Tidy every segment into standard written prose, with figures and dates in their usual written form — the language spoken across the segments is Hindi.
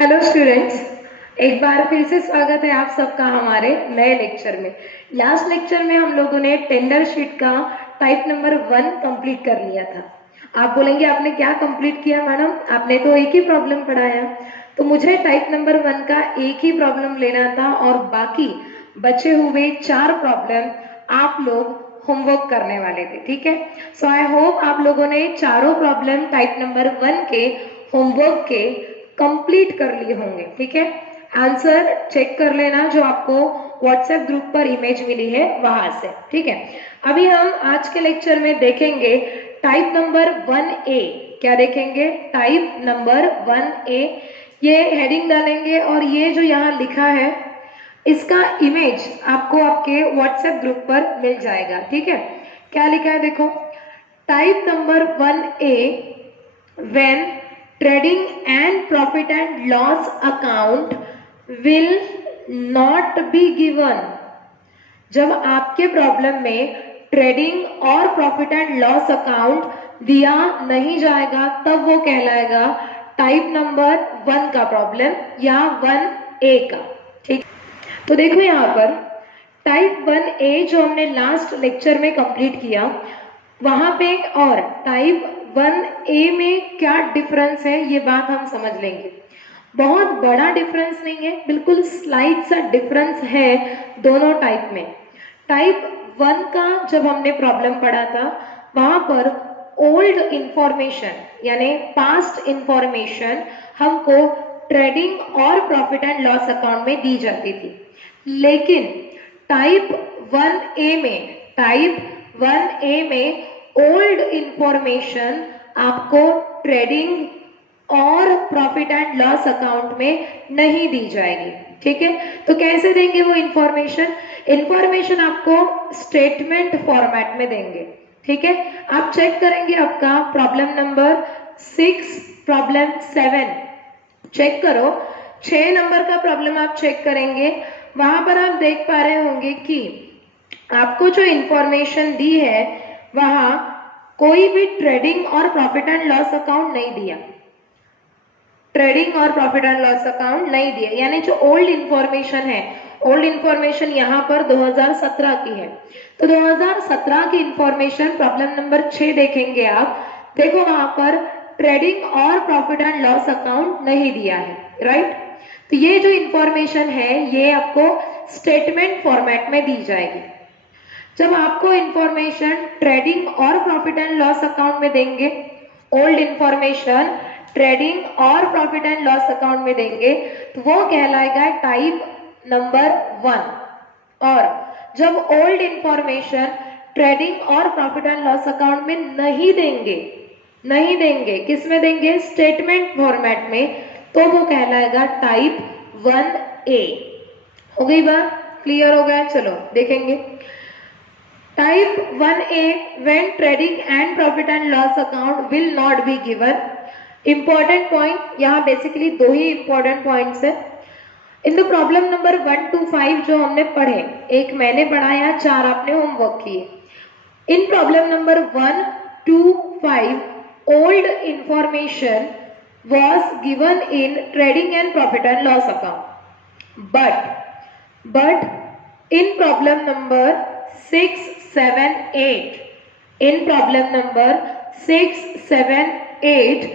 हेलो स्टूडेंट्स, एक बार फिर से स्वागत है आप सबका हमारे नए लेक्चर में। लास्ट लेक्चर में हम लोगों ने टेंडर शीट का टाइप नंबर 1 कंप्लीट कर लिया था। आप बोलेंगे आपने क्या कंप्लीट किया मैडम, आपने तो एक ही प्रॉब्लम पढ़ाया। तो मुझे टाइप नंबर 1 का एक ही प्रॉब्लम लेना था और बाकी बचे हुए 4 प्रॉब्लम आप लोग होमवर्क करने वाले थे। ठीक है, सो आई होप आप लोगों ने चारों प्रॉब्लम टाइप नंबर 1 के होमवर्क के कंप्लीट कर लिए होंगे। ठीक है, आंसर चेक कर लेना जो आपको व्हाट्सएप ग्रुप पर इमेज मिली है वहां से। ठीक है, अभी हम आज के लेक्चर में देखेंगे टाइप नंबर 1A। क्या देखेंगे? Type number 1A। ये हेडिंग डालेंगे और ये जो यहाँ लिखा है इसका इमेज आपको आपके व्हाट्सएप ग्रुप पर मिल जाएगा। ठीक है, क्या लिखा है देखो, type number 1A, when trading and profit and loss account will not be given। जब आपके प्रॉब्लम में ट्रेडिंग और प्रॉफिट एंड लॉस अकाउंट दिया नहीं जाएगा तब वो कहलाएगा टाइप नंबर 1 का प्रॉब्लम या 1A का। ठीक, तो देखो यहाँ पर टाइप 1A जो हमने लास्ट लेक्चर में कंप्लीट किया वहां पे और टाइप 1A में क्या डिफरेंस है ये बात हम समझ लेंगे। बहुत बड़ा डिफरेंस नहीं है, बिल्कुल स्लाइड सा डिफरेंस है दोनों टाइप में। टाइप 1 का जब हमने प्रॉब्लम पढ़ा था वहां पर ओल्ड इंफॉर्मेशन यानी पास्ट इंफॉर्मेशन हमको ट्रेडिंग और प्रॉफिट एंड लॉस अकाउंट में दी जाती थी, लेकिन टाइप 1A में ओल्ड इंफॉर्मेशन आपको ट्रेडिंग और प्रॉफिट एंड लॉस अकाउंट में नहीं दी जाएगी। ठीक है, तो कैसे देंगे वो इंफॉर्मेशन आपको स्टेटमेंट फॉर्मेट में देंगे। ठीक है, आप चेक करेंगे आपका प्रॉब्लम नंबर 6, प्रॉब्लम 7 चेक करो। 6 नंबर का प्रॉब्लम आप चेक करेंगे, वहां पर आप देख पा रहे होंगे कि आपको जो इंफॉर्मेशन दी है वहां कोई भी ट्रेडिंग और प्रॉफिट एंड लॉस अकाउंट नहीं दिया। ट्रेडिंग और प्रॉफिट एंड लॉस अकाउंट नहीं दिया, यानी जो ओल्ड इंफॉर्मेशन है, ओल्ड इंफॉर्मेशन यहाँ पर 2017 की है। तो 2017 की इंफॉर्मेशन प्रॉब्लम नंबर 6 देखेंगे आप, देखो वहां पर ट्रेडिंग और प्रॉफिट एंड लॉस अकाउंट नहीं दिया है। राइट, तो ये जो इंफॉर्मेशन है ये आपको स्टेटमेंट फॉर्मेट में दी जाएगी। जब आपको इंफॉर्मेशन ट्रेडिंग और प्रॉफिट एंड लॉस अकाउंट में देंगे, ओल्ड इंफॉर्मेशन ट्रेडिंग और प्रॉफिट एंड लॉस अकाउंट में देंगे तो वो कहलाएगा टाइप नंबर 1। और जब ओल्ड इंफॉर्मेशन ट्रेडिंग और प्रॉफिट एंड लॉस अकाउंट में नहीं देंगे, किस में देंगे? स्टेटमेंट फॉर्मेट में, तो वो कहलाएगा टाइप 1A। हो गई बात, क्लियर हो गया? चलो देखेंगे type 1A, when trading and profit and loss account will not be given। Important point यहाँ बेसिकली दो ही इंपॉर्टेंट पॉइंट्स है in the problem number 1 to 5 जो हमने पढ़े, एक मैंने पढ़ाया, 4 आपने होमवर्क किए। In problem number 1 to 5 old information was given in trading and profit and loss account, but in problem number 6, 7, 8, in problem number 6, 7, 8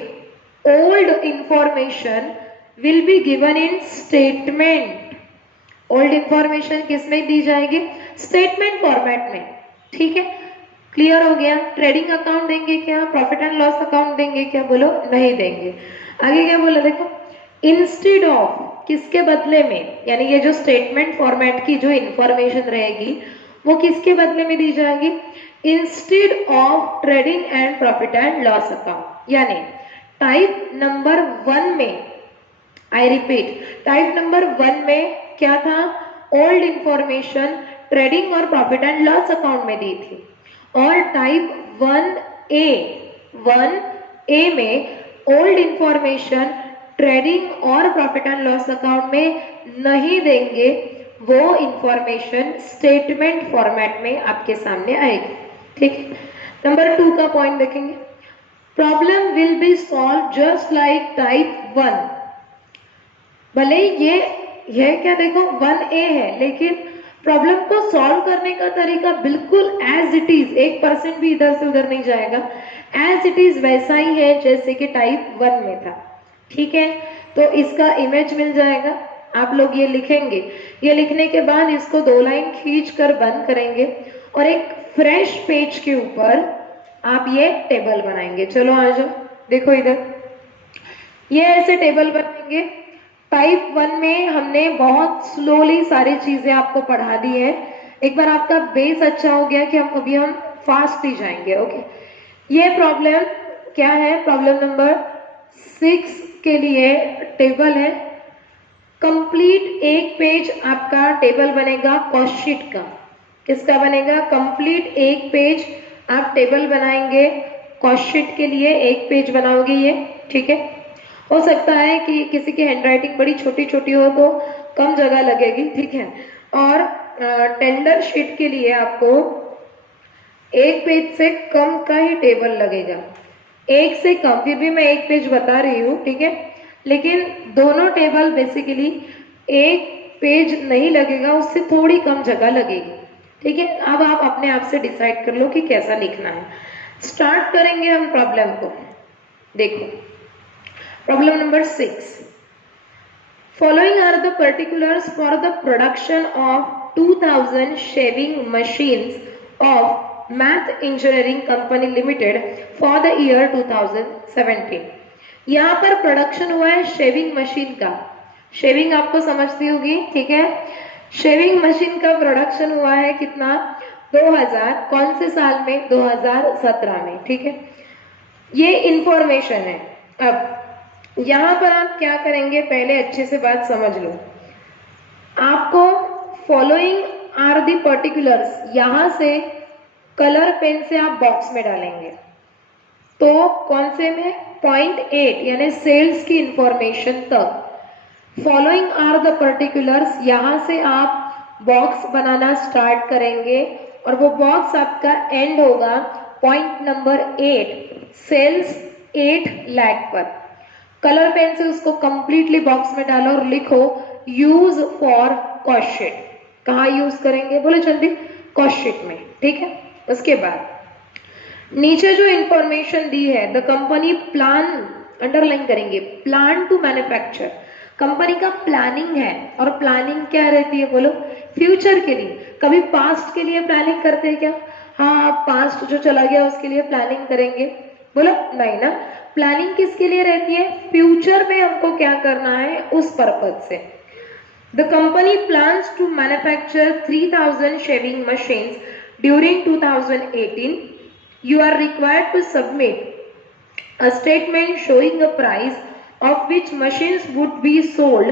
old information will be given in statement। Old information किस में दी जाएगी? स्टेटमेंट फॉर्मेट में। ठीक है, क्लियर हो गया? ट्रेडिंग अकाउंट देंगे क्या? प्रॉफिट एंड लॉस अकाउंट देंगे क्या? बोलो नहीं देंगे। आगे क्या बोला देखो, इंस्टेड ऑफ, किसके बदले में, यानी ये जो स्टेटमेंट फॉर्मेट की जो इंफॉर्मेशन रहेगी वो किसके बदले में दी जाएगी? Instead of trading and profit and loss account. यानी टाइप नंबर 1 में, आई रिपीट, टाइप नंबर 1 में क्या था? ओल्ड इंफॉर्मेशन ट्रेडिंग और प्रॉफिट एंड लॉस अकाउंट में दी थी, और टाइप 1A में ओल्ड इंफॉर्मेशन ट्रेडिंग और प्रॉफिट एंड लॉस अकाउंट में नहीं देंगे, वो इंफॉर्मेशन स्टेटमेंट फॉर्मेट में आपके सामने आएगी। ठीक है, नंबर 2 का पॉइंट देखेंगे, problem will be solve just like type 1। भले ही ये क्या देखो 1A है, लेकिन प्रॉब्लम को सॉल्व करने का तरीका बिल्कुल एज इट इज, 1% भी इधर से उधर नहीं जाएगा, एज इट इज वैसा ही है जैसे कि टाइप 1 में था। ठीक है, तो इसका इमेज मिल जाएगा, आप लोग ये लिखेंगे, ये लिखने के बाद इसको 2 लाइन खींच कर बंद करेंगे और एक फ्रेश पेज के ऊपर आप ये टेबल बनाएंगे। चलो आ जाओ, देखो इधर, ये ऐसे टेबल बनाएंगे। टाइप 1 में हमने बहुत स्लोली सारी चीजें आपको पढ़ा दी है, एक बार आपका बेस अच्छा हो गया कि हम फास्ट ही जाएंगे। ओके, ये प्रॉब्लम क्या है, प्रॉब्लम नंबर 6 के लिए टेबल है। कंप्लीट एक पेज आपका टेबल बनेगा कॉस्ट शीट का। किसका बनेगा? कंप्लीट एक पेज आप टेबल बनाएंगे कॉस्ट शीट के लिए, एक पेज बनाओगे ये। ठीक है, हो सकता है कि किसी की हैंडराइटिंग बड़ी छोटी छोटी हो तो कम जगह लगेगी। ठीक है, और टेंडर शीट के लिए आपको एक पेज से कम का ही टेबल लगेगा, एक से कम, फिर भी मैं एक पेज बता रही हूँ। ठीक है, लेकिन दोनों टेबल बेसिकली एक पेज नहीं लगेगा, उससे थोड़ी कम जगह लगेगी। ठीक है, अब आप अपने आप से डिसाइड कर लो कि कैसा लिखना है। स्टार्ट करेंगे हम प्रॉब्लम को। देखो, problem number 6, following are the particulars for the production of 2000 shaving machines of Math Engineering Company Limited for the year 2017। यहाँ पर प्रोडक्शन हुआ है शेविंग मशीन का। शेविंग आपको समझती होगी, ठीक है, शेविंग मशीन का प्रोडक्शन हुआ है कितना? 2000, कौन से साल में? 2017 में। ठीक है, ये इंफॉर्मेशन है। अब यहां पर आप क्या करेंगे, पहले अच्छे से बात समझ लो। आपको फॉलोइंग आर दी पर्टिकुलर्स, यहां से कलर पेन से आप बॉक्स में डालेंगे। तो कौन से में? पॉइंट 8 यानी सेल्स की इंफॉर्मेशन तक। फॉलोइंग आर द पर्टिकुलर्स, यहां से आप बॉक्स बनाना स्टार्ट करेंगे और वो बॉक्स आपका एंड होगा पॉइंट नंबर 8, सेल्स 8 लाख पर। कलर पेन से उसको कंप्लीटली बॉक्स में डालो और लिखो यूज फॉर कॉस्ट शीट। कहाँ यूज करेंगे? बोले जल्दी, कॉस्ट शीट में। ठीक है, उसके बाद नीचे जो इंफॉर्मेशन दी है, द कंपनी प्लान, अंडरलाइन करेंगे, प्लान टू मैन्युफैक्चर, कंपनी का प्लानिंग है। और प्लानिंग क्या रहती है बोलो? फ्यूचर के लिए। कभी पास्ट के लिए प्लानिंग करते हैं क्या? हाँ, पास्ट जो चला गया उसके लिए प्लानिंग करेंगे? बोलो नहीं ना। प्लानिंग किसके लिए रहती है? फ्यूचर में हमको क्या करना है उस पर्पज से। The company plans to manufacture 3000 shaving machines during 2018। You are required to submit a statement showing a price of which machines would be sold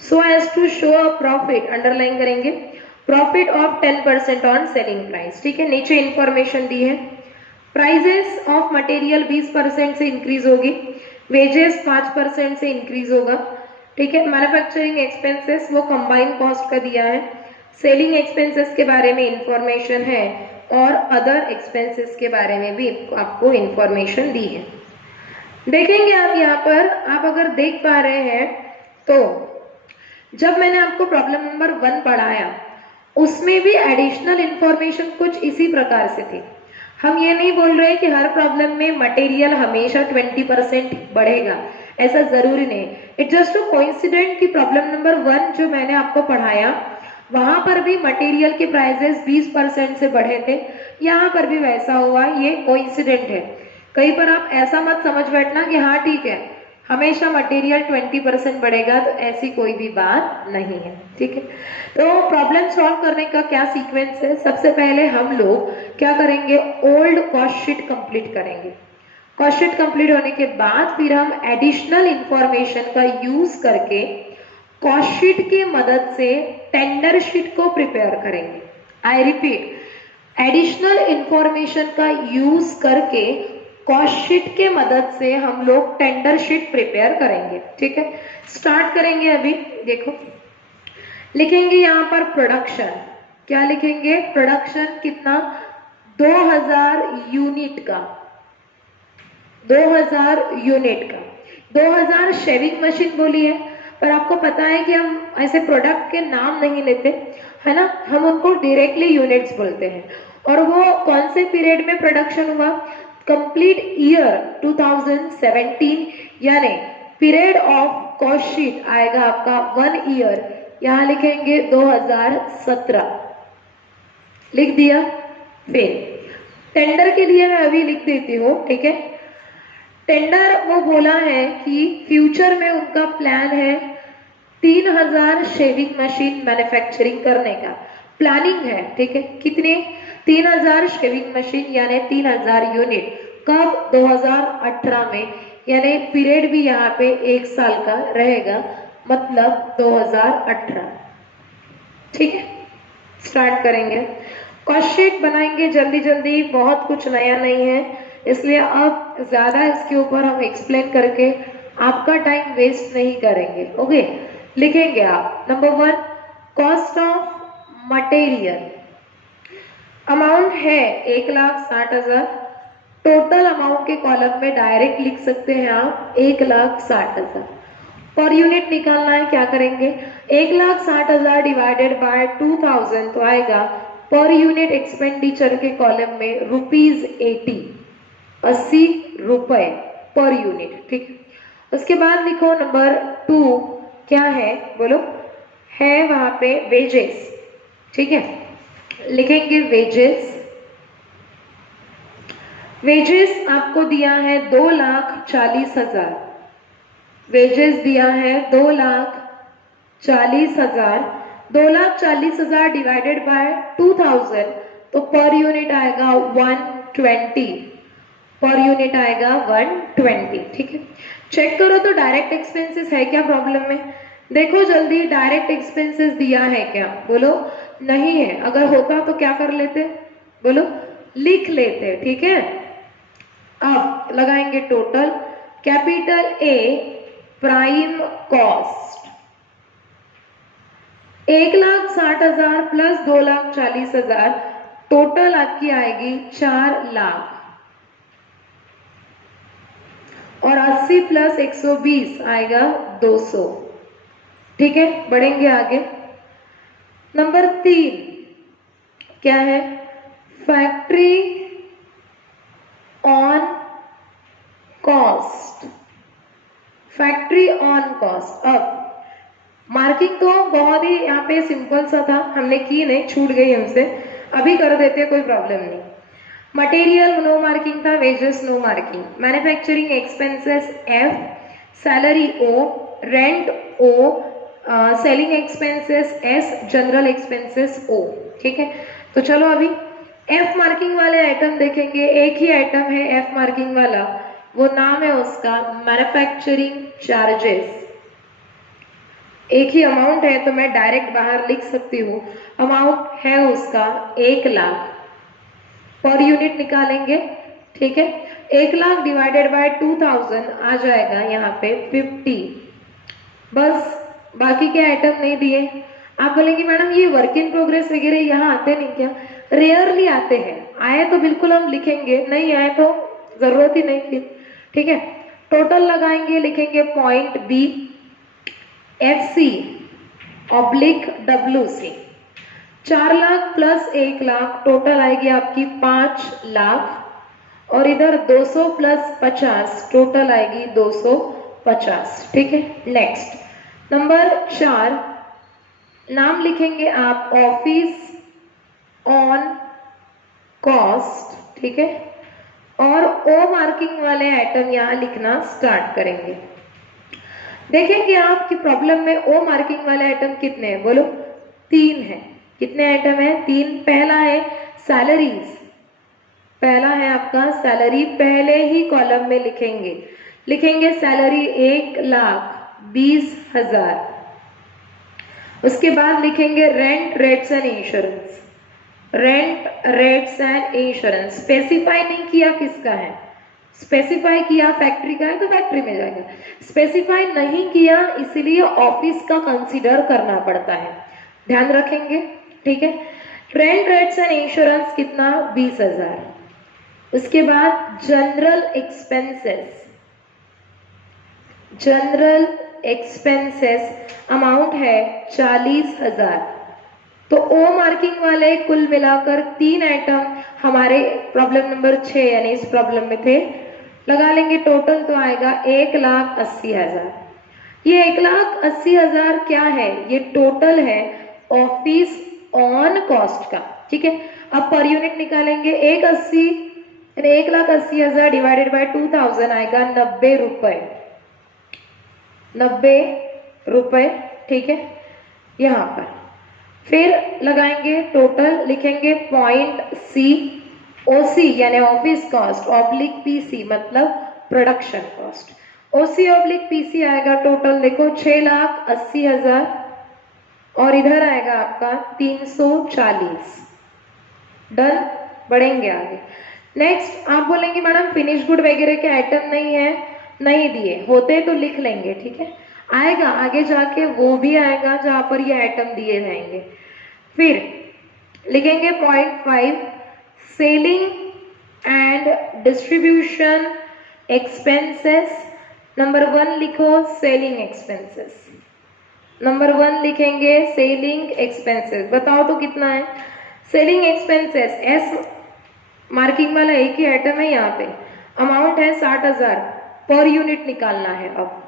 so as to show a profit, underline करेंगे, profit of 10% on selling price। ठीक है, नीचे इंफॉर्मेशन दी है। प्राइजेस ऑफ मटेरियल 20% से इंक्रीज होगी, वेजेस 5% से इंक्रीज होगा। ठीक है, मैन्युफैक्चरिंग एक्सपेंसेस वो कंबाइंड कॉस्ट का दिया है। सेलिंग एक्सपेंसेस के बारे में इंफॉर्मेशन है और अदर एक्सपेंसेस के बारे में भी आपको इंफॉर्मेशन दी है। देखेंगे आप यहाँ पर, आप अगर देख पा रहे हैं तो जब मैंने आपको प्रॉब्लम नंबर 1 पढ़ाया उसमें भी एडिशनल इंफॉर्मेशन कुछ इसी प्रकार से थी। हम ये नहीं बोल रहे कि हर प्रॉब्लम में मटेरियल हमेशा 20% बढ़ेगा, ऐसा जरूरी नहीं। इट जस्ट अ कोइंसिडेंट कि प्रॉब्लम नंबर 1 जो मैंने आपको पढ़ाया वहां पर भी मटेरियल के प्राइसेस 20% से बढ़े थे, यहाँ पर भी वैसा हुआ, ये कोइंसिडेंट है। कहीं पर आप ऐसा मत समझ बैठना कि हाँ ठीक है हमेशा मटेरियल 20% बढ़ेगा, तो ऐसी कोई भी बात नहीं है। ठीक है, तो प्रॉब्लम सॉल्व करने का क्या सीक्वेंस है? सबसे पहले हम लोग क्या करेंगे, ओल्ड कॉस्ट शीट कंप्लीट करेंगे। कॉस्ट शीट कंप्लीट होने के बाद फिर हम एडिशनल इंफॉर्मेशन का यूज करके कॉस्ट शीट की मदद से टेंडर शीट को प्रिपेयर करेंगे। आई रिपीट, एडिशनल इंफॉर्मेशन का यूज करके कॉस्ट शीट के मदद से हम लोग टेंडर शीट प्रिपेयर करेंगे। ठीक है, स्टार्ट करेंगे। अभी देखो, लिखेंगे यहाँ पर प्रोडक्शन। क्या लिखेंगे? प्रोडक्शन कितना? 2000 यूनिट का, 2000 यूनिट का। 2000 शेविंग मशीन बोली है, पर आपको पता है कि हम ऐसे प्रोडक्ट के नाम नहीं लेते, है ना, हम उनको डायरेक्टली यूनिट्स बोलते हैं। और वो कौन से पीरियड में प्रोडक्शन हुआ? कंप्लीट ईयर 2017, यानी पीरियड ऑफ कॉस्ट शीट आएगा आपका 1 ईयर, यहाँ लिखेंगे 2017, लिख दिया। फिर टेंडर के लिए मैं अभी लिख देती हूँ, ठीक है। टेंडर वो बोला है कि फ्यूचर में उनका प्लान है 3000 शेविंग मशीन मैन्युफैक्चरिंग करने का प्लानिंग है, ठीक है। कितने? 3000 शेविंग मशीन यानी 3000 यूनिट। कब? 2018 में, यानी पीरियड भी यहाँ पे 1 साल का रहेगा, मतलब 2018, ठीक है। स्टार्ट करेंगे, कॉस्ट शीट बनाएंगे जल्दी जल्दी, बहुत कुछ नया नहीं है, इसलिए अब ज्यादा इसके ऊपर हम एक्सप्लेन करके आपका टाइम वेस्ट नहीं करेंगे। ओके, लिखेंगे आप। Number 1, cost of material, amount है 1,60,000। टोटल अमाउंट के कॉलम में डायरेक्ट लिख सकते हैं आप 1,60,000। पर यूनिट निकालना है, क्या करेंगे? 1,60,000 डिवाइडेड बाय 2000 तो आएगा पर यूनिट एक्सपेंडिचर के कॉलम में ₹80, 80 रुपए पर यूनिट, ठीक। उसके बाद लिखो नंबर 2, क्या है बोलो? है वहां पे वेजेस, ठीक है, लिखेंगे वेजेस। वेजेस आपको दिया है 2,40,000, वेजेस दिया है 2,40,000। 2,40,000 डिवाइडेड बाय 2000 तो पर यूनिट आएगा 120, पर यूनिट आएगा 120, ठीक है। चेक करो तो डायरेक्ट एक्सपेंसेस है क्या प्रॉब्लम में? देखो जल्दी, डायरेक्ट एक्सपेंसेस दिया है क्या? बोलो नहीं है। अगर होता तो क्या कर लेते? बोलो लिख लेते, ठीक है। अब लगाएंगे total, capital A prime cost 1,60,000 plus 2,40,000, total आपकी आएगी 4 लाख, और 80 प्लस 120 आएगा 200, ठीक है। बढ़ेंगे आगे। नंबर 3 क्या है? Factory on cost, factory on cost. अब मार्किंग तो बहुत ही यहाँ पे सिंपल सा था, हमने की नहीं, छूट गई हमसे, अभी कर देते, कोई प्रॉब्लम नहीं। मटेरियल नो मार्किंग था, wages no marking, manufacturing expenses F, salary O, rent O, selling expenses S, general expenses O, ठीक है। तो चलो अभी एफ मार्किंग वाले आइटम देखेंगे। एक ही आइटम है एफ मार्किंग वाला, वो नाम है उसका मैन्युफैक्चरिंग चार्जेस। एक ही अमाउंट है तो मैं डायरेक्ट बाहर लिख सकती हूँ, अमाउंट है उसका 1 लाख, पर यूनिट निकालेंगे, ठीक है। 1 लाख डिवाइडेड बाय 2000 आ जाएगा यहाँ पे 50, बस, बाकी के आइटम नहीं दिए। आप बोलेंगे मैडम ये वर्क इन प्रोग्रेस वगैरह यहाँ आते नहीं क्या? रेयरली आते हैं, आए तो बिल्कुल हम लिखेंगे, नहीं आए तो जरूरत ही नहीं थी, ठीक है। टोटल लगाएंगे, लिखेंगे point B FC oblique WC, 4 lakh plus 1 lakh, total आएगी आपकी 5 लाख, और इधर 200 प्लस 50, टोटल आएगी 250, ठीक है। नेक्स्ट नंबर 4, नाम लिखेंगे आप ऑफिस ऑन कॉस्ट, ठीक है, और ओ मार्किंग वाले आइटम यहाँ लिखना स्टार्ट करेंगे। देखेंगे आपकी प्रॉब्लम में ओ मार्किंग वाले आइटम कितने हैं? बोलो 3 है। कितने आइटम है? 3। पहला है सैलरीज, पहला है आपका सैलरी, पहले ही कॉलम में लिखेंगे, लिखेंगे सैलरी 1,20,000। उसके बाद लिखेंगे rent, rates and insurance, rent, rates and insurance. Specify नहीं किया किसका है, स्पेसिफाई किया फैक्ट्री का है तो फैक्ट्री में जाएगा, स्पेसिफाई नहीं किया इसलिए ऑफिस का कंसीडर करना पड़ता है, ध्यान रखेंगे, ठीक है। रेंट, रेट्स एंड इंश्योरेंस कितना? 20,000। उसके बाद general expenses, general expenses amount है 40,000। तो ओ मार्किंग वाले कुल मिलाकर 3 आइटम हमारे प्रॉब्लम नंबर 6 यानी इस प्रॉब्लम में थे। लगा लेंगे टोटल तो आएगा 1,80,000। ये 1,80,000 क्या है? ये टोटल है ऑफिस ऑन कॉस्ट का। ठीक है, अब पर यूनिट निकालेंगे। 1,80 यानी 1,80,000 डिवाइडेड बाय 2,000 आएगा 90 रुपए। 90 रुपए, ठीक है। यहाँ पर फिर लगाएंगे टोटल, लिखेंगे पॉइंट सी, ओसी यानी ऑफिस कॉस्ट ऑब्लिक पीसी मतलब प्रोडक्शन कॉस्ट। ओसी ऑब्लिक पीसी आएगा टोटल, देखो 6,80,000 और इधर आएगा आपका 340। डन, बढ़ेंगे आगे। नेक्स्ट आप बोलेंगे मैडम फिनिश गुड वगैरह के आइटम नहीं है, नहीं दिए होते तो लिख लेंगे। ठीक है, आएगा आगे जाके, वो भी आएगा जहां पर ये आइटम दिए जाएंगे। फिर लिखेंगे point 5, selling and distribution expenses. Number 1 लिखो सेलिंग एक्सपेंसेस। नंबर 1 लिखेंगे सेलिंग एक्सपेंसेस। बताओ तो कितना है सेलिंग एक्सपेंसेस? एस मार्किंग वाला एक ही आइटम है यहाँ पे, अमाउंट है 60,000, पर यूनिट निकालना है। अब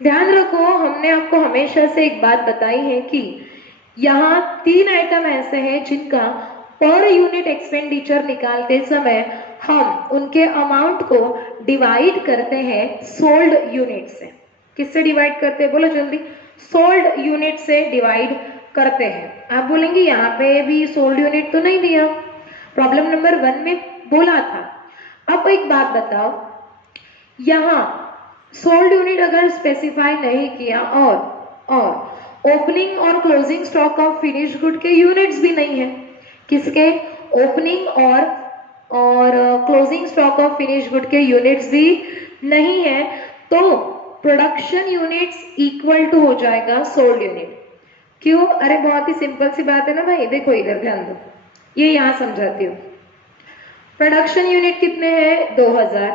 ध्यान रखो, हमने आपको हमेशा से एक बात बताई है कि यहाँ 3 आइटम ऐसे हैं जिनका पर यूनिट एक्सपेंडिचर निकालते समय हम उनके अमाउंट को डिवाइड करते हैं सोल्ड यूनिट से। किससे डिवाइड करते हैं? बोलो जल्दी। सोल्ड यूनिट से डिवाइड करते हैं। आप बोलेंगे यहाँ पे भी सोल्ड यूनिट तो नहीं दिया, प्रॉब्लम नंबर 1 में बोला था। अब एक बात बताओ, यहाँ सोल्ड यूनिट अगर स्पेसिफाई नहीं किया और ओपनिंग और closing stock of finish good के यूनिट्स भी नहीं है। किसके? ओपनिंग और closing stock of finish good के यूनिट्स भी नहीं है, तो प्रोडक्शन यूनिट्स इक्वल टू हो जाएगा सोल्ड यूनिट। क्यों? अरे बहुत ही सिंपल सी बात है ना भाई, देखो इधर ध्यान दो, ये यहां समझाती हूँ। प्रोडक्शन यूनिट कितने हैं? 2,000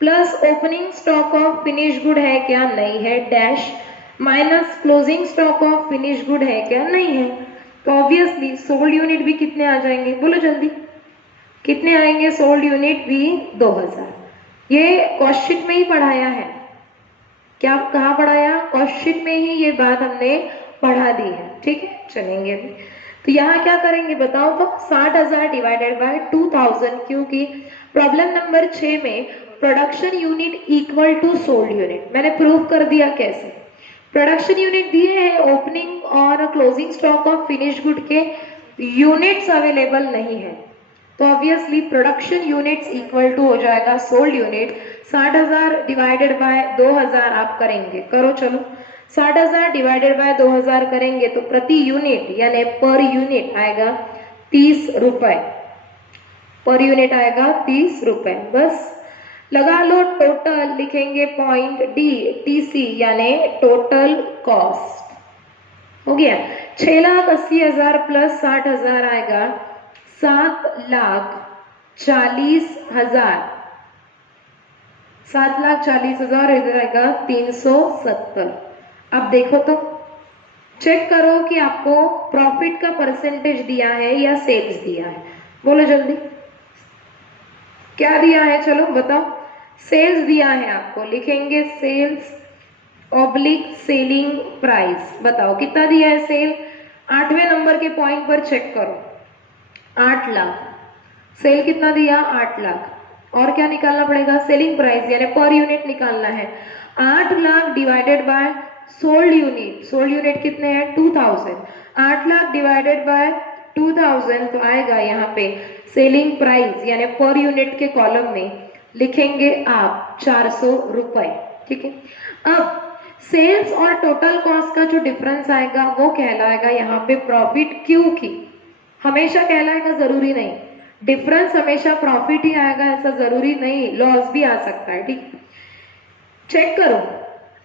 plus opening stock of finish good है क्या? नहीं है, dash, minus closing stock of finish good है क्या? नहीं है। तो ऑब्वियसली सोल्ड यूनिट भी कितने आ जाएंगे? बोलो जल्दी, कितने आएंगे सोल्ड यूनिट भी? 2,000। ये कॉस्ट शीट में ही पढ़ाया है। क्या कहाँ पढ़ाया? कॉस्ट शीट में ही ये बात हमने पढ़ा दी है। ठीक है, चलेंगे अभी। तो यहाँ क्या करेंगे बताओ तो? 60,000 डिवाइडेड बाय 2,000, क्योंकि प्रॉब्लम नंबर 6 में production unit equal to sold unit मैंने प्रूव कर दिया। कैसे? प्रोडक्शन यूनिट दिए हैं, ओपनिंग और closing stock of finish good के यूनिट्स अवेलेबल नहीं है, तो obviously production units equal to हो जाएगा सोल्ड यूनिट। 60,000 डिवाइडेड बाय 2,000 आप करेंगे, करो चलो। 60,000 डिवाइडेड बाय 2,000 करेंगे तो प्रति यूनिट यानी पर यूनिट आएगा 30 रुपए। पर यूनिट आएगा 30 रुपए। बस लगा लो टोटल, लिखेंगे पॉइंट डी, टीसी यानी टोटल कॉस्ट। हो गया 6,80,000 प्लस 60,000 आएगा 7,40,000। 7,40,000 इधर आएगा 370। अब देखो तो, चेक करो कि आपको प्रॉफिट का परसेंटेज दिया है या सेल्स दिया है। बोलो जल्दी, क्या दिया है? चलो बताओ। सेल्स दिया है आपको, लिखेंगे सेल्स ऑब्लिक सेलिंग प्राइस। बताओ कितना दिया है सेल? 8वें नंबर के पॉइंट पर चेक करो, 8 लाख। सेल कितना दिया? 8 लाख। और क्या निकालना पड़ेगा? सेलिंग प्राइस यानी पर यूनिट निकालना है। 8 lakh divided by sold unit. Sold unit कितने हैं? 2,000। 8 लाख डिवाइडेड बाय 2,000 तो आएगा यहाँ पे सेलिंग प्राइस यानी पर यूनिट के कॉलम में लिखेंगे आप 400 रुपए। ठीक है, अब सेल्स और टोटल कॉस्ट का जो डिफरेंस आएगा वो कहलाएगा यहाँ पे प्रॉफिट। क्योंकि हमेशा कहलाएगा जरूरी नहीं, डिफरेंस हमेशा प्रॉफिट ही आएगा ऐसा जरूरी नहीं, लॉस भी आ सकता है। ठीक, चेक करो,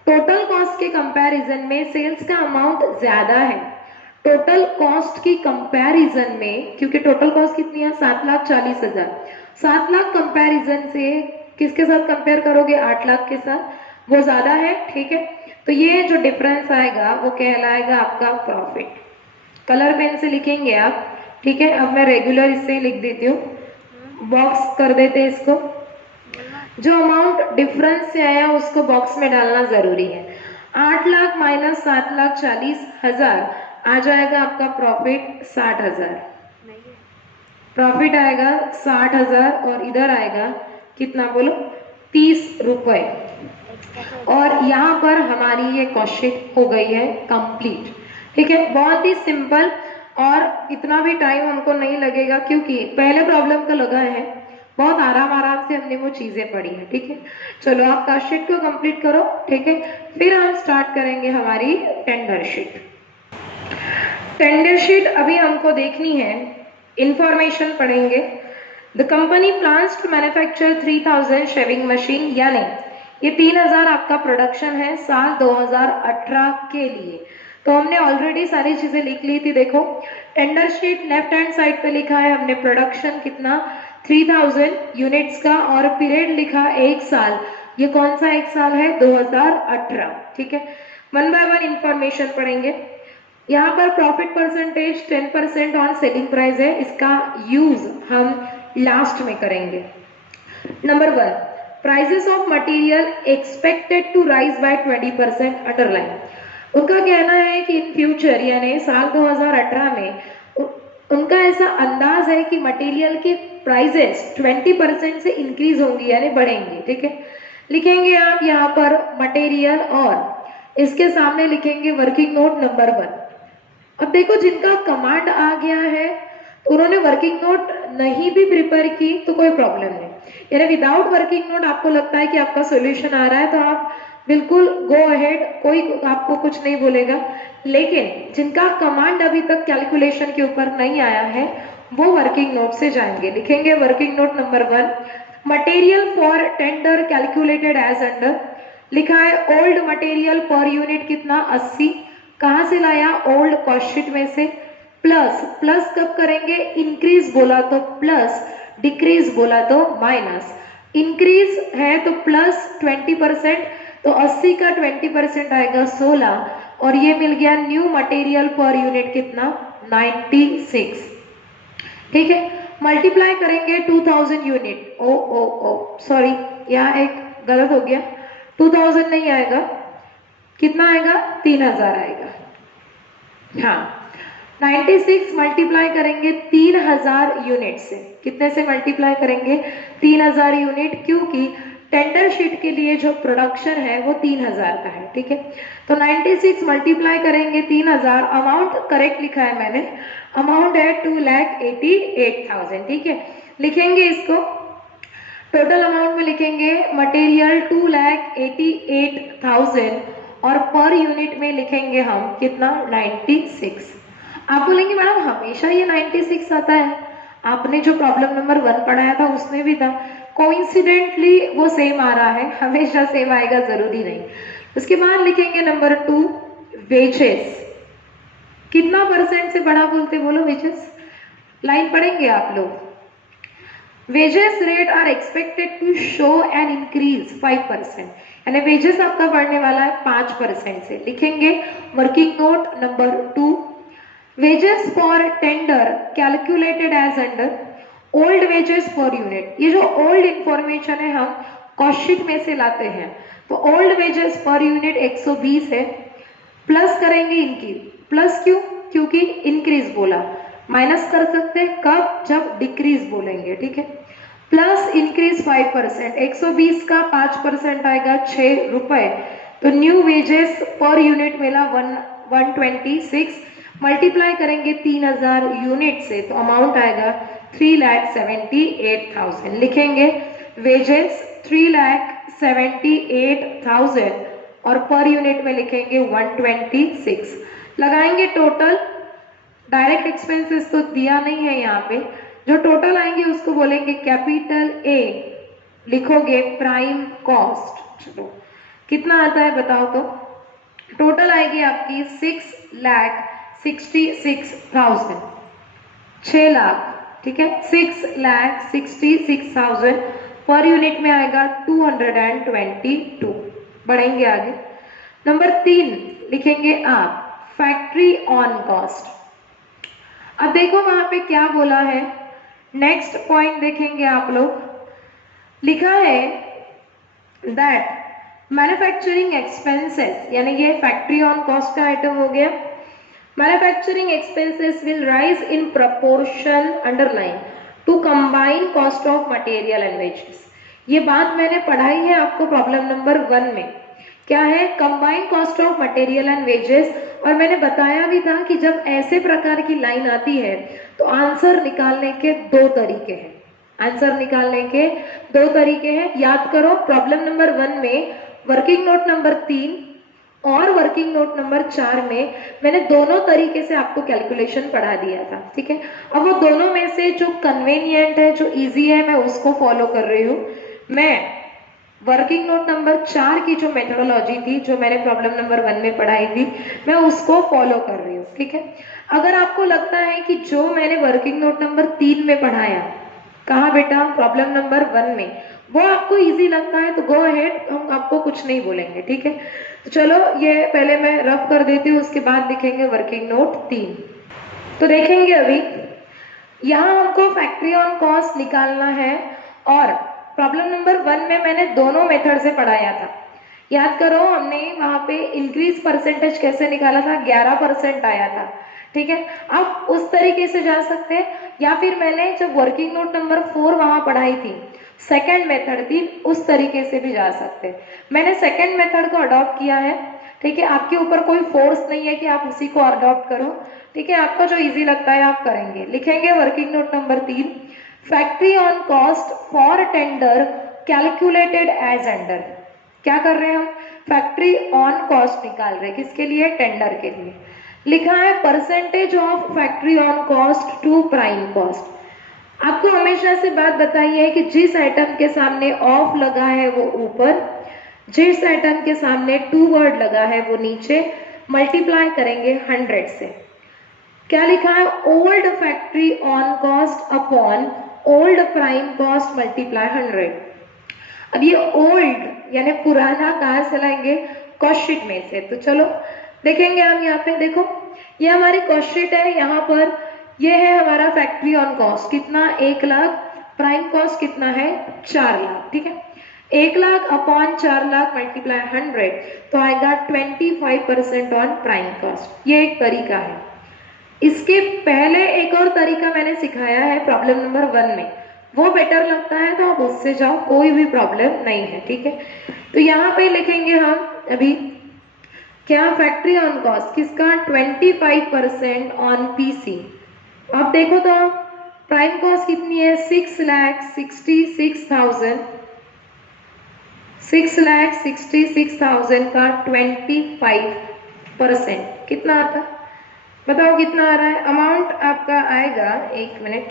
टोटल कॉस्ट के कंपैरिजन में सेल्स का अमाउंट ज्यादा है। टोटल कॉस्ट की कंपैरिजन में, क्योंकि टोटल कॉस्ट कितनी है? 7,40,000। 7 लाख कंपैरिजन से किसके साथ कंपेयर करोगे? 8 लाख के साथ। वो ज्यादा है, ठीक है। तो ये जो डिफरेंस आएगा वो कहलाएगा आपका प्रॉफिट। कलर पेन से लिखेंगे आप, ठीक है। अब मैं रेगुलर इससे लिख देती हूँ, बॉक्स कर देते हैं इसको। जो अमाउंट डिफरेंस से आया उसको बॉक्स में डालना जरूरी है। 8 लाख माइनस 7,40,000 आ जाएगा आपका प्रॉफिट 60,000। प्रॉफिट आएगा 60,000 और इधर आएगा कितना बोलो, 30 रुपए। और यहाँ पर हमारी ये क्वेश्चन हो गई है कंप्लीट, ठीक है। बहुत ही सिंपल और इतना भी टाइम हमको नहीं लगेगा क्योंकि पहले प्रॉब्लम का लगा है, बहुत आराम आराम से हमने वो चीजें पढ़ी है, ठीक है। चलो आप का शीट को कंप्लीट करो, ठीक है। फिर हम स्टार्ट करेंगे हमारी टेंडर शीट। टेंडर शीट अभी हमको देखनी है, इंफॉर्मेशन पढ़ेंगे। The company plans to manufacture 3000 shaving machine, यानी ये 3000 आपका प्रोडक्शन है साल 2018 के लिए। तो हमने ऑलरेडी सारी चीजें लिख ली थी, देखो tender sheet left hand side पे लिखा है हमने प्रोडक्शन कितना 3000 यूनिट्स का, और पीरियड लिखा 1 साल। ये कौन सा 1 साल है, 2018, ठीक है। वन बाय वन इंफॉर्मेशन पढ़ेंगे। यहाँ पर profit percentage 10% on selling price है, इसका यूज हम लास्ट में करेंगे। Number 1, prices of material expected to rise by 20%, underline. उनका कहना है कि इन फ्यूचर यानी साल 2018 में उनका ऐसा अंदाज है कि मटेरियल के प्राइसेस 20% से इंक्रीज होंगी यानी बढ़ेंगे, ठीक है। लिखेंगे आप यहाँ पर मटेरियल और इसके सामने लिखेंगे वर्किंग नोट नंबर 1। अब देखो जिनका कमांड आ गया है उन्होंने वर्किंग नोट नहीं भी प्रिपेयर की तो कोई प्रॉब्लम नहीं, यानी विदाउट वर्किंग नोट आपको लगता है कि आपका सॉल्यूशन आ रहा है तो आप बिल्कुल गो अहेड, कोई आपको कुछ नहीं बोलेगा। लेकिन जिनका कमांड अभी तक कैलकुलेशन के ऊपर नहीं आया है वो वर्किंग नोट से जाएंगे। लिखेंगे working note number 1, material for tender calculated as under. लिखा है ओल्ड मटेरियल पर यूनिट कितना 80, कहां से लाया, ओल्ड कॉस्ट शीट में से। प्लस प्लस कब करेंगे, इंक्रीज बोला तो प्लस, डिक्रीज बोला तो माइनस। इंक्रीज है तो प्लस 20%, तो 80 का 20% आएगा 16, और ये मिल गया न्यू मटेरियल पर यूनिट कितना 96, ठीक है। मल्टीप्लाई करेंगे 2000 यूनिट, ओ ओ ओ सॉरी यहाँ एक गलत हो गया, 2000 नहीं आएगा, कितना आएगा 3000 आएगा। हाँ 96 मल्टीप्लाई करेंगे 3000 यूनिट से, कितने से मल्टीप्लाई करेंगे 3000 यूनिट, क्योंकि टेंडर शीट के लिए जो प्रोडक्शन है वो 3000 का है, ठीक है। तो 96 मल्टीप्लाई करेंगे 3000, अमाउंट करेक्ट लिखा है मैंने, अमाउंट है 2,88,000, ठीक है। लिखेंगे इसको टोटल अमाउंट में, लिखेंगे मटेरियल 2,88,000 और पर यूनिट में लिखेंगे हम कितना 96। आप बोलेंगे मैडम हमेशा ये 96 आता है, आपने जो प्रॉब्लम नंबर 1 पढ़ाया था उसमें भी था, कोइंसिडेंटली वो सेम आ रहा है, हमेशा सेम आएगा जरूरी नहीं। उसके बाद लिखेंगे नंबर 2 वेजेस, कितना परसेंट से बढ़ा बोलते बोलो वेजेस, लाइन पढ़ेंगे आप लोग। Wages rate are expected to show an increase 5%, यानी वेजेस आपका बढ़ने वाला है 5% से। लिखेंगे working note number 2, wages for tender calculated as under old wages per unit. ये जो ओल्ड इंफॉर्मेशन है हम कॉस्ट शीट में से लाते हैं, तो ओल्ड वेजेस पर यूनिट 120 है, प्लस करेंगे इनकी, प्लस क्यों, क्योंकि इंक्रीज बोला, माइनस कर सकते हैं कब, जब डिक्रीज बोलेंगे, ठीक है। प्लस इंक्रीज 5%, 120 का 5% आएगा 6 रुपए, तो न्यू वेजेस पर यूनिट मिला 126, मल्टीप्लाई करेंगे 3000 यूनिट से तो अमाउंट आएगा 3,78,000। लिखेंगे वेजेस 3,78,000 और पर यूनिट में लिखेंगे 126। लगाएंगे टोटल, डायरेक्ट एक्सपेंसेस तो दिया नहीं है यहाँ पे, जो टोटल आएंगे उसको बोलेंगे कैपिटल ए, लिखोगे प्राइम कॉस्ट। चलो कितना आता है बताओ तो, टोटल आएगी आपकी 6,66,000, 6 लाख, ठीक है, 6,66,000 पर यूनिट में आएगा 222। बढ़ेंगे आगे। नंबर 3 लिखेंगे आप फैक्ट्री ऑन कॉस्ट। अब देखो वहां पे क्या बोला है, नेक्स्ट पॉइंट देखेंगे आप लोग, लिखा है दैट मैन्युफैक्चरिंग एक्सपेंसेस, यानी ये फैक्ट्री ऑन कॉस्ट का आइटम हो गया। Manufacturing expenses will rise in proportion underline to combine cost of material and wages. ये बात मैंने पढ़ाई है आपको प्रॉब्लम नंबर 1 में, क्या है, combine cost of material and wages. और मैंने बताया भी था कि जब ऐसे प्रकार की लाइन आती है तो आंसर निकालने के 2 तरीके हैं, आंसर निकालने के 2 तरीके हैं। याद करो प्रॉब्लम नंबर 1 में वर्किंग नोट नंबर 3 और वर्किंग नोट नंबर 4 में मैंने दोनों तरीके से आपको कैलकुलेशन पढ़ा दिया था, ठीक है। अब वो दोनों में से जो कन्वीनियंट है, जो इजी है, मैं उसको फॉलो कर रही हूँ। मैं वर्किंग नोट नंबर 4 की जो मेथोडोलॉजी थी, जो मैंने प्रॉब्लम नंबर 1 में पढ़ाई थी, मैं उसको फॉलो कर रही हूँ, ठीक है। अगर आपको लगता है कि जो मैंने वर्किंग नोट नंबर 3 में पढ़ाया, कहा बेटा, प्रॉब्लम नंबर 1 में, वो आपको इजी लगता है तो गो अहेड, हम आपको कुछ नहीं बोलेंगे, ठीक है। तो चलो ये पहले मैं रफ कर देती हूँ, उसके बाद लिखेंगे वर्किंग नोट 3। तो देखेंगे अभी यहाँ हमको फैक्ट्री ऑन कॉस्ट निकालना है, और प्रॉब्लम नंबर 1 में मैंने दोनों मेथड से पढ़ाया था। याद करो हमने वहां पे इंक्रीज परसेंटेज कैसे निकाला था, 11% आया था, ठीक है। आप उस तरीके से जा सकते हैं, या फिर मैंने जब वर्किंग नोट नंबर 4 वहां पढ़ाई थी, सेकेंड मेथड थी, उस तरीके से भी जा सकते हैं। मैंने सेकेंड मेथड को अडॉप्ट किया है, ठीक है। आपके ऊपर कोई फोर्स नहीं है कि आप उसी को अडॉप्ट करो, ठीक है। आपको जो इजी लगता है आप करेंगे। लिखेंगे working note number 3, factory on cost for tender calculated as under. क्या कर रहे हैं हम, फैक्ट्री ऑन कॉस्ट निकाल रहे हैं, किसके लिए, टेंडर के लिए। लिखा है percentage of factory on cost to prime cost. आपको हमेशा से बात बताई है कि जिस आइटम के सामने ऑफ लगा है वो ऊपर, जिस आइटम के सामने टू वर्ड लगा है वो नीचे, मल्टीप्लाई करेंगे 100 से। क्या लिखा है, old factory on cost upon old prime cost multiply 100। अब ये ओल्ड यानी पुराना कहाँ से लाएंगे, कॉस्ट शीट में से। तो चलो देखेंगे हम यहाँ पे, देखो ये हमारी कॉस्ट शीट है, यहाँ पर ये है हमारा फैक्ट्री ऑन कॉस्ट, कितना, 1 लाख, प्राइम कॉस्ट कितना है, 4 लाख, ठीक है। 1 लाख अपॉन 4 लाख मल्टीप्लाई 100, तो आएगा 25% ऑन प्राइम कॉस्ट। ये एक तरीका है। इसके पहले एक और तरीका मैंने सिखाया है प्रॉब्लम नंबर 1 में, वो बेटर लगता है तो आप उससे जाओ, कोई भी प्रॉब्लम नहीं है, ठीक है। तो यहाँ पे लिखेंगे हम अभी क्या, फैक्ट्री ऑन कॉस्ट किसका, 25% ऑन पीसी। अब देखो तो प्राइम कॉस्ट कितनी है, 6,66,000, 6,66,000 का 25% कितना आता, बताओ कितना आ रहा है। अमाउंट आपका आएगा, 1 मिनट,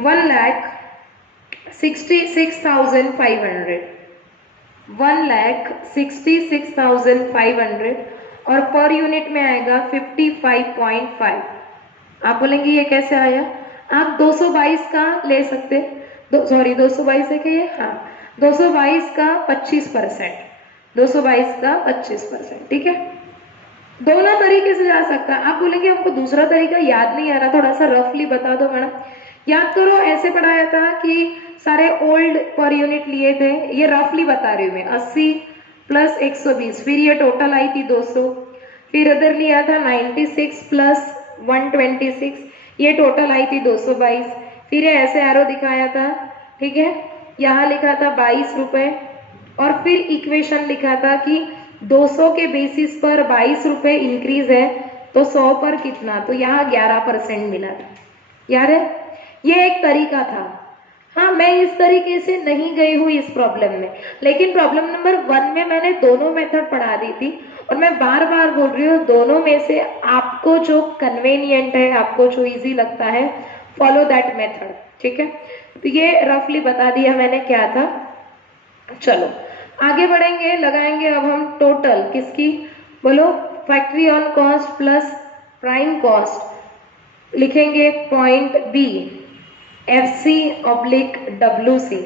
1,66,500, 1,66,500, और पर यूनिट में आएगा 55.5। आप बोलेंगे ये कैसे आया, आप 222 का ले सकते, सॉरी 222 है कि ये, हाँ 222 का 25%, 222 का 25%, ठीक है। दोनों तरीके से जा सकता है। आप बोलेंगे हमको दूसरा तरीका याद नहीं आ रहा, थोड़ा सा रफली बता दो मैडम। याद करो ऐसे पढ़ाया था कि सारे ओल्ड पर यूनिट लिए थे, ये रफली बता रही हूँ मैं, 80 प्लस 120, फिर ये टोटल आई थी 200, फिर इधर लिया था 96 प्लस 126, ये टोटल आई थी 222, फिर ये ऐसे एरो दिखाया था, ठीक है, यहाँ लिखा था 22 रुपए, और फिर इक्वेशन लिखा था कि 200 के बेसिस पर 22 रुपए इंक्रीज है तो 100 पर कितना, तो यहाँ 11% मिला था, याद है। ये एक तरीका था। हाँ, मैं इस तरीके से नहीं गई हूँ इस प्रॉब्लम में, लेकिन प्रॉब्लम नंबर 1 में मैंने दोनों मेथड पढ़ा दी थी, और मैं बार बार बोल रही हूँ दोनों में से आपको जो कन्वीनियंट है, आपको जो इजी लगता है, फॉलो दैट मेथड, ठीक है। तो ये रफली बता दिया मैंने क्या था। चलो आगे बढ़ेंगे, लगाएंगे अब हम टोटल किसकी, बोलो, factory on cost plus prime cost. लिखेंगे point B, FC/WC,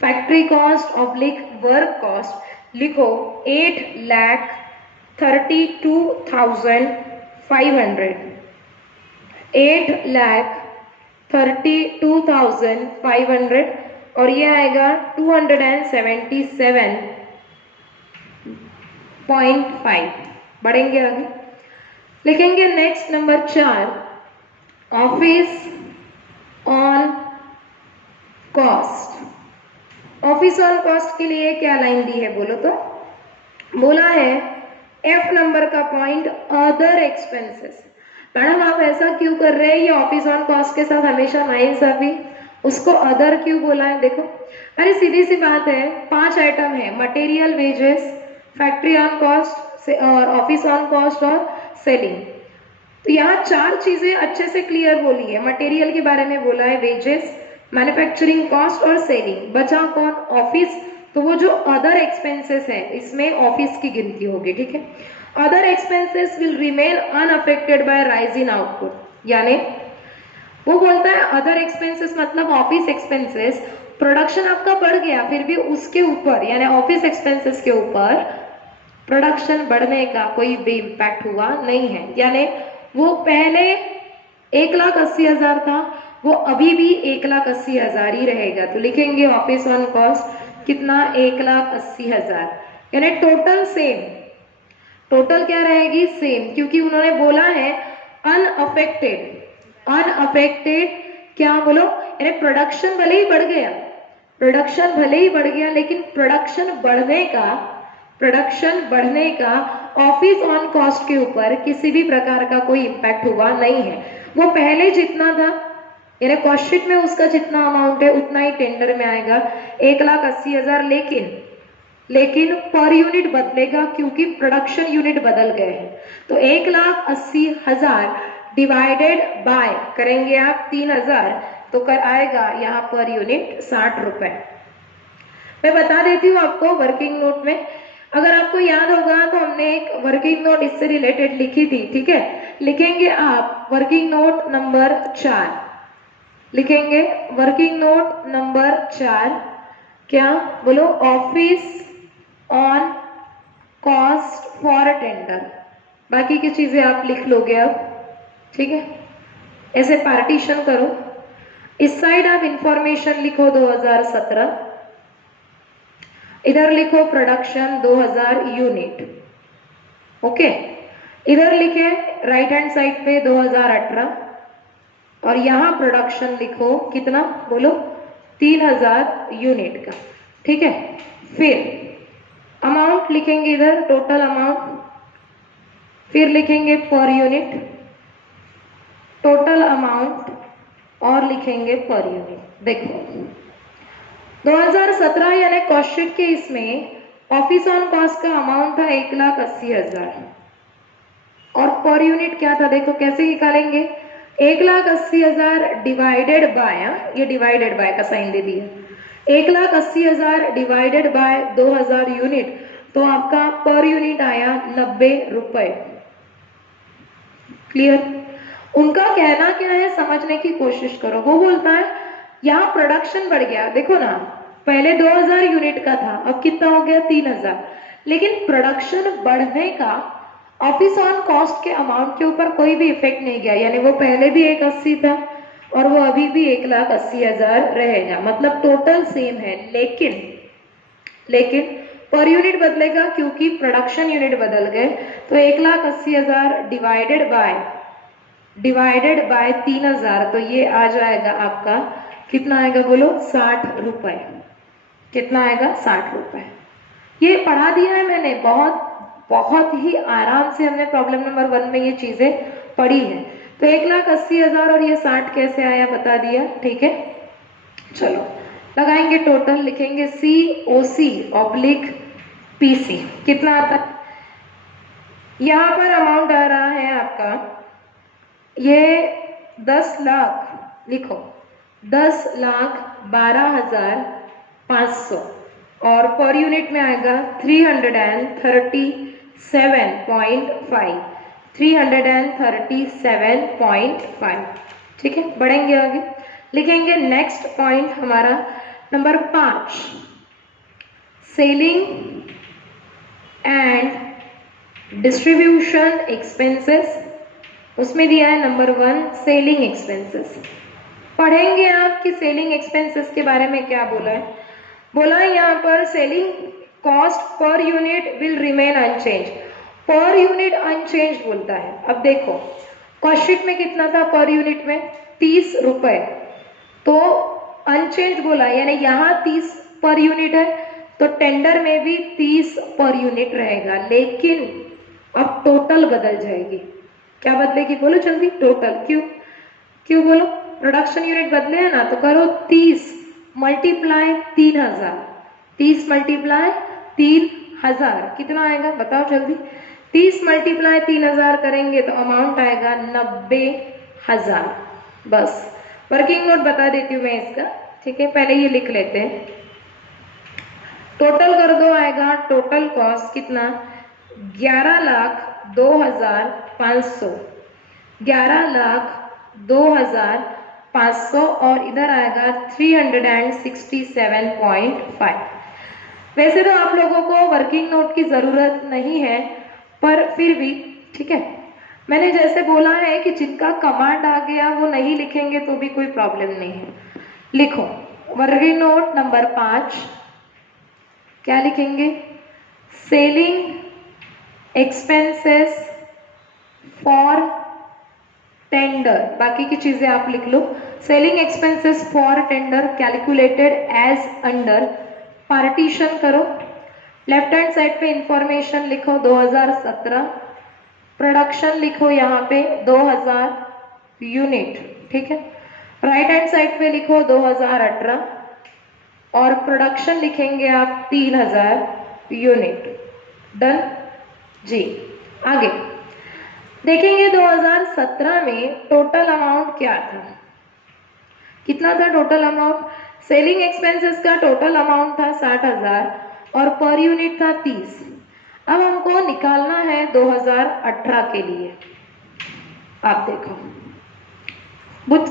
factory cost oblique work cost, लिखो 8,32,500, 8,32,500 और ये आएगा 277.5। बढ़ेंगे आगे, लिखेंगे next number 4, office on cost. Office on cost के लिए क्या लाइन दी है बोलो तो? बोला है एफ नंबर का पॉइंट अदर एक्सपेंसेस। मैडम आप ऐसा क्यों कर रहे हैं, ये ऑफिस ऑन कॉस्ट के साथ हमेशा नाइंसाफी, उसको अदर क्यों बोला है? देखो अरे सीधी सी बात है, 5 आइटम है, material, wages, factory on cost और ऑफिस ऑन कॉस्ट और सेलिंग। तो यहाँ 4 चीजें अच्छे से क्लियर बोली है। मटेरियल के बारे में बोला है, वेजेस, मैन्युफैक्चरिंग कॉस्ट और सेलिंग। बचा कौन? ऑफिस। तो वो जो अदर एक्सपेंसेस है इसमें ऑफिस की गिनती होगी, ठीक है। Other expenses will remain unaffected bye rise in output, यानी वो बोलता है अदर एक्सपेंसेस मतलब ऑफिस एक्सपेंसेस, प्रोडक्शन आपका बढ़ गया फिर भी उसके ऊपर यानी ऑफिस एक्सपेंसेस के ऊपर प्रोडक्शन बढ़ने का कोई भी इम्पैक्ट हुआ नहीं है। यानी वो पहले 1,80,000 था, वो अभी भी 1,80,000 ही रहेगा। तो लिखेंगे ऑफिस ऑन कॉस्ट कितना? 1,80,000, यानी टोटल सेम। टोटल क्या रहेगी? सेम, क्योंकि उन्होंने बोला है अनअफेक्टेड। अनअफेक्टेड क्या बोलो? यानी प्रोडक्शन भले ही बढ़ गया, प्रोडक्शन भले ही बढ़ गया लेकिन प्रोडक्शन बढ़ने का ऑफिस ऑन कॉस्ट के ऊपर किसी भी प्रकार का कोई इम्पैक्ट हुआ नहीं है। वो पहले जितना था यानी कॉस्ट शीट में उसका जितना अमाउंट है उतना ही टेंडर में आएगा, 1,80,000, लेकिन पर यूनिट बदलेगा क्योंकि प्रोडक्शन यूनिट बदल गए हैं। तो 1,80,000 डिवाइडेड बाय करेंगे आप 3,000 तो कर आएगा यहाँ पर यूनिट 60 रुपए। मैं बता देती हूँ आपको वर्किंग नोट में, अगर आपको याद होगा तो हमने एक वर्किंग नोट इससे रिलेटेड लिखी थी, ठीक है। लिखेंगे आप वर्किंग नोट नंबर 4, लिखेंगे वर्किंग नोट नंबर 4, क्या बोलो? Office on cost for tender. बाकी की चीजें आप लिख लोगे अब, ठीक है। ऐसे पार्टीशन करो, इस साइड आप इंफॉर्मेशन लिखो 2017, इधर लिखो प्रोडक्शन 2000 यूनिट, ओके। इधर लिखे राइट हैंड साइड पे 2018 और यहां प्रोडक्शन लिखो कितना बोलो? 3,000 यूनिट का, ठीक है। फिर अमाउंट लिखेंगे इधर, टोटल अमाउंट, फिर लिखेंगे पर यूनिट टोटल अमाउंट और लिखेंगे पर यूनिट। देखो 2017 यानी कॉस्ट शीट के इसमें ऑफिस ऑन कॉस्ट का अमाउंट था 1,80,000 और पर यूनिट क्या था? देखो कैसे निकालेंगे, 1,80,000 डिवाइडेड बाय, ये डिवाइडेड बाय का साइन दे दिया, 1,80,000 डिवाइडेड बाय 2,000 यूनिट, तो आपका पर यूनिट आया 90 रुपए। क्लियर? उनका कहना क्या है समझने की कोशिश करो। वो बोलता है यहाँ प्रोडक्शन बढ़ गया, देखो ना पहले 2,000 यूनिट का था, अब कितना हो गया? 3,000, लेकिन प्रोडक्शन बढ़ने का ऑफिस ऑन कॉस्ट के अमाउंट के ऊपर कोई भी इफेक्ट नहीं गया, यानी वो पहले भी 1,80 था और वो अभी भी 1,80,000 रहेगा, मतलब टोटल सेम है। लेकिन पर यूनिट बदलेगा क्योंकि प्रोडक्शन यूनिट बदल गए। तो 1,80,000 डिवाइडेड बाय 3,000, तो ये आ जाएगा आपका कितना आएगा बोलो? 60 रुपए। कितना आएगा? 60 रुपए। ये पढ़ा दिया है मैंने, बहुत ही आराम से हमने प्रॉब्लम नंबर 1 में ये चीजें पढ़ी है। तो 1,80,000 और ये 60 कैसे आया बता दिया, ठीक है। चलो लगाएंगे टोटल, लिखेंगे COC/PC, कितना आता है? यहाँ पर अमाउंट आ रहा है आपका ये 10 लाख, लिखो 10,12,500 और पर यूनिट में आएगा 337.5, 337.5, ठीक है। बढ़ेंगे आगे, लिखेंगे नेक्स्ट पॉइंट हमारा number 5, selling and distribution expenses, उसमें दिया है नंबर 1 सेलिंग एक्सपेंसेस। पढ़ेंगे आप कि सेलिंग एक्सपेंसेस के बारे में क्या बोला है। बोला है यहाँ पर selling cost per unit will remain unchanged, per unit unchanged बोलता है। अब देखो कॉस्ट शीट में कितना था पर यूनिट में 30 रुपए, तो अनचेंज बोला यानी यहाँ 30 पर यूनिट है तो टेंडर में भी 30 पर यूनिट रहेगा, लेकिन अब टोटल बदल जाएगी। क्या बदलेगी बोलो जल्दी, टोटल। क्यों क्यों बोलो, प्रोडक्शन यूनिट बदले है ना, तो करो 30 मल्टीप्लाई 3000, 30 मल्टीप्लाई 3000 कितना आएगा बताओ जल्दी। 30 मल्टीप्लाई 3000 करेंगे तो अमाउंट आएगा 90,000। बस वर्किंग नोट बता देती हूँ मैं इसका, ठीक है, पहले ये लिख लेते हैं। टोटल कर दो, आएगा टोटल कॉस्ट कितना 11,02,500, 11,02,500 और इधर आएगा 367.5। वैसे तो आप लोगों को वर्किंग नोट की जरूरत नहीं है, पर फिर भी ठीक है, मैंने जैसे बोला है कि जिनका कमांड आ गया वो नहीं लिखेंगे तो भी कोई प्रॉब्लम नहीं है। लिखो वर्किंग नोट नंबर 5, क्या लिखेंगे, सेलिंग एक्सपेंसेस फॉर टेंडर, बाकी की चीजें आप लिख लो। Selling expenses for tender calculated as under, partition करो, लेफ्ट हैंड साइड पे इंफॉर्मेशन लिखो 2017, प्रोडक्शन लिखो यहाँ पे 2000 यूनिट, ठीक है, राइट हैंड साइड पे लिखो 2018 और प्रोडक्शन लिखेंगे आप 3000 यूनिट। डन जी। आगे देखेंगे 2017 में टोटल अमाउंट क्या था, कितना था टोटल अमाउंट। सेलिंग एक्सपेंसेस का टोटल अमाउंट था 60,000 और पर यूनिट था 30। अब हमको निकालना है 2018 के लिए। आप देखो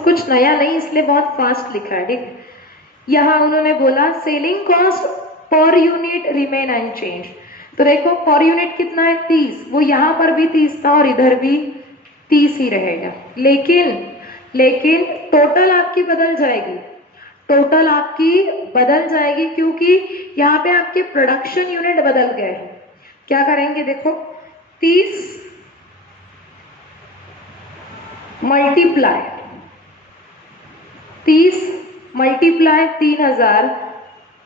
कुछ नया नहीं इसलिए बहुत फास्ट लिखा है, ठीक है। यहाँ उन्होंने बोला selling cost per unit remain unchanged, तो देखो पर यूनिट कितना है 30, वो यहाँ पर भी 30 था और इधर भी 30 ही रहेगा, लेकिन टोटल आपकी बदल जाएगी, टोटल आपकी बदल जाएगी क्योंकि यहाँ पे आपके प्रोडक्शन यूनिट बदल गए हैं। क्या करेंगे देखो 30 मल्टीप्लाई 3000,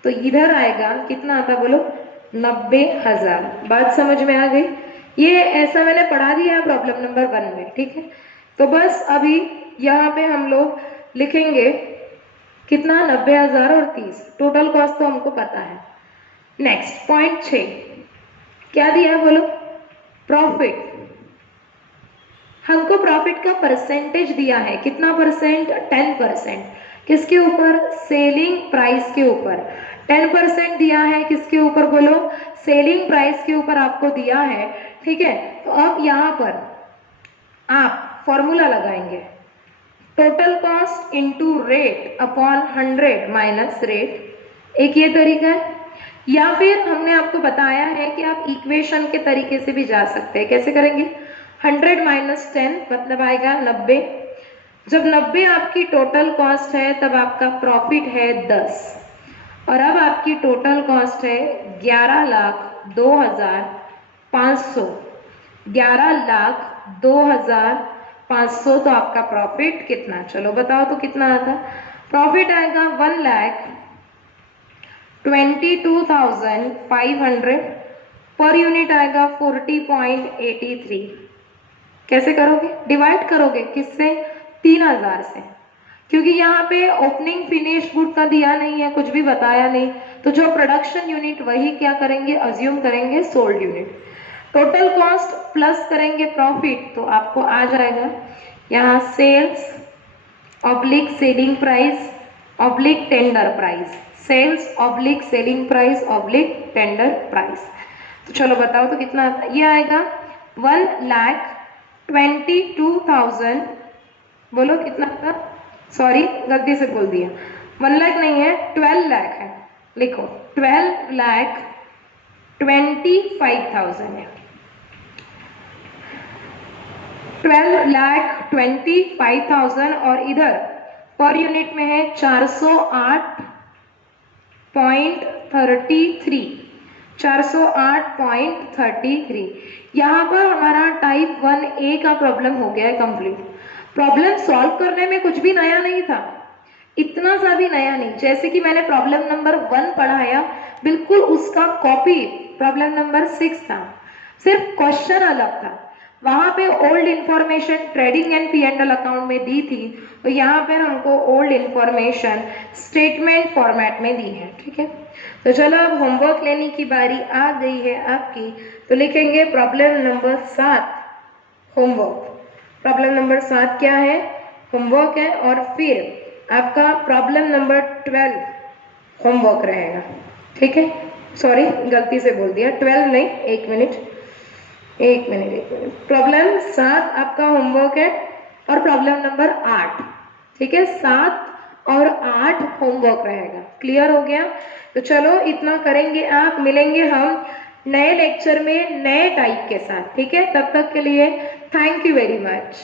तो इधर आएगा कितना आता बोलो 90,000। बात समझ में आ गई, ये ऐसा मैंने पढ़ा दिया है प्रॉब्लम नंबर 1 में, ठीक है। तो बस अभी यहाँ पे हम लोग लिखेंगे कितना 90,000 और 30, टोटल कॉस्ट तो हमको पता है। नेक्स्ट पॉइंट 6 क्या दिया बोलो, प्रॉफिट। हमको प्रॉफिट का परसेंटेज दिया है, कितना परसेंट 10%, किसके ऊपर, सेलिंग प्राइस के ऊपर 10% दिया है, किसके ऊपर बोलो, सेलिंग प्राइस के ऊपर आपको दिया है, ठीक है। तो अब यहाँ पर आप फॉर्मूला लगाएंगे, total cost into rate upon 100 minus rate, एक ये तरीका है। या फिर हमने आपको बताया है कि आप इक्वेशन के तरीके से भी जा सकते हैं। कैसे करेंगे, 100 माइनस 10 मतलब आएगा 90। जब 90 आपकी टोटल कॉस्ट है तब आपका प्रॉफिट है 10 और अब आपकी टोटल कॉस्ट है 11,02,500, 11,02,500, तो आपका प्रॉफिट कितना, चलो बताओ तो कितना आता। प्रॉफिट आएगा 1,22,500, पर यूनिट आएगा 40.83। कैसे करोगे, डिवाइड करोगे किससे, 3000 से, क्योंकि यहाँ पे ओपनिंग फिनिश गुड का दिया नहीं है, कुछ भी बताया नहीं, तो जो प्रोडक्शन यूनिट वही क्या करेंगे, अज्यूम करेंगे sold unit. Total cost plus करेंगे प्रॉफिट, तो आपको आ जाएगा यहाँ sales oblique selling price oblique tender price, sales oblique selling price oblique tender price. तो चलो बताओ तो कितना आता है, ये आएगा 1,22,000, बोलो कितना था, सॉरी गलती से बोल दिया, 1 लाख नहीं है 12 लाख है, लिखो 12 लाख 25,000 है। 12,25,000 और इधर पर यूनिट में है 408.33, 408.33। यहाँ पर हमारा टाइप 1A का प्रॉब्लम हो गया है कंप्लीट। प्रॉब्लम सॉल्व करने में कुछ भी नया नहीं था, इतना सा भी नया नहीं। जैसे कि मैंने प्रॉब्लम नंबर 1 पढ़ाया, बिल्कुल उसका कॉपी प्रॉब्लम नंबर 6 था, सिर्फ क्वेश्चन अलग था। वहां पे old information trading and P&L account में दी थी, तो यहाँ पर हमको ओल्ड इंफॉर्मेशन स्टेटमेंट फॉर्मेट में दी है। ठीक है, तो चलो अब होमवर्क लेने की बारी आ गई है आपकी। तो लिखेंगे problem number 7 homework. Problem number 7 क्या है? होमवर्क है। और फिर आपका प्रॉब्लम नंबर 12 होमवर्क रहेगा। ठीक है, सॉरी गलती से बोल दिया, 12 नहीं, एक मिनट। प्रॉब्लम 7 आपका होमवर्क है और प्रॉब्लम नंबर 8, ठीक है, 7 और 8 होमवर्क रहेगा। क्लियर हो गया? तो चलो इतना करेंगे आप, मिलेंगे हम नए लेक्चर में नए टाइप के साथ। ठीक है, तब तक के लिए थैंक यू वेरी मच।